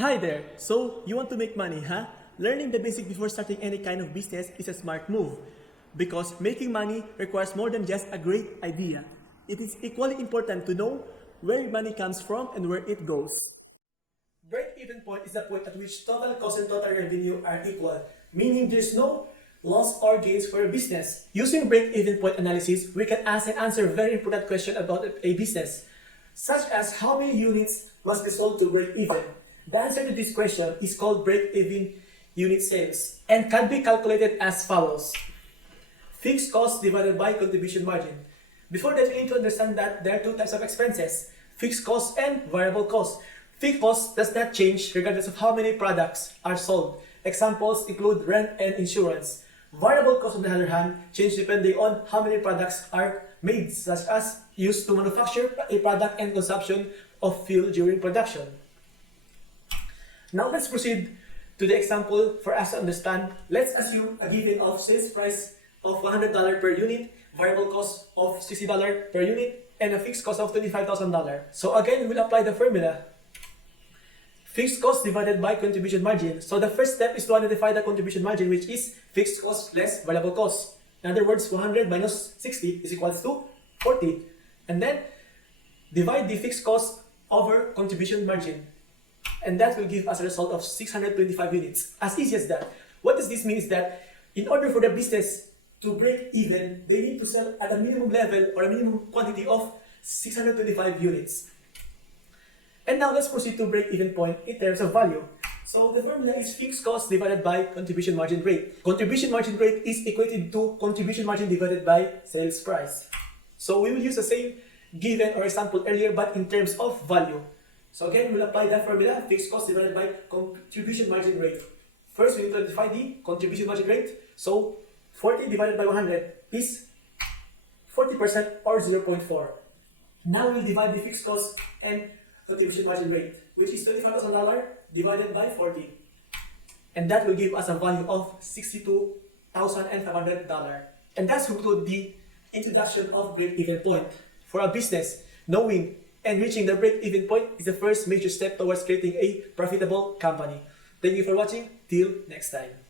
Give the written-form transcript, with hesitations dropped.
Hi there! So, you want to make money, huh? Learning the basic before starting any kind of business is a smart move because making money requires more than just a great idea. It is equally important to know where money comes from and where it goes. Break-even point is the point at which total cost and total revenue are equal, meaning there's no loss or gains for a business. Using break-even point analysis, we can ask and answer a very important question about a business, such as how many units must be sold to break even. The answer to this question is called break-even unit sales and can be calculated as follows. Fixed cost divided by contribution margin. Before that, we need to understand that there are two types of expenses, fixed cost and variable cost. Fixed cost does not change regardless of how many products are sold. Examples include rent and insurance. Variable cost, on the other hand, change depending on how many products are made, such as used to manufacture a product and consumption of fuel during production. Now let's proceed to the example for us to understand. Let's assume a given of sales price of $100 per unit, variable cost of $60 per unit, and a fixed cost of $25,000. So again, we'll apply the formula. Fixed cost divided by contribution margin. So the first step is to identify the contribution margin, which is fixed cost less variable cost. In other words, 100 minus 60 is equals to 40. And then divide the fixed cost over contribution margin. And that will give us a result of 625 units. As easy as that. What does this mean is that in order for the business to break even, they need to sell at a minimum level or a minimum quantity of 625 units. And now let's proceed to break even point in terms of value. So the formula is fixed cost divided by contribution margin rate. Contribution margin rate is equated to contribution margin divided by sales price. So we will use the same given or example earlier, but in terms of value. So again, we'll apply that formula, fixed cost divided by contribution margin rate. First, we need to identify the contribution margin rate. So 40 divided by 100 is 40% or 0.4. Now we'll divide the fixed cost and contribution margin rate, which is $25,000 divided by 40. And that will give us a value of $62,500. And that's conclude the introduction of break-even point. For a business, knowing and reaching the break-even point is the first major step towards creating a profitable company. Thank you for watching. Till next time.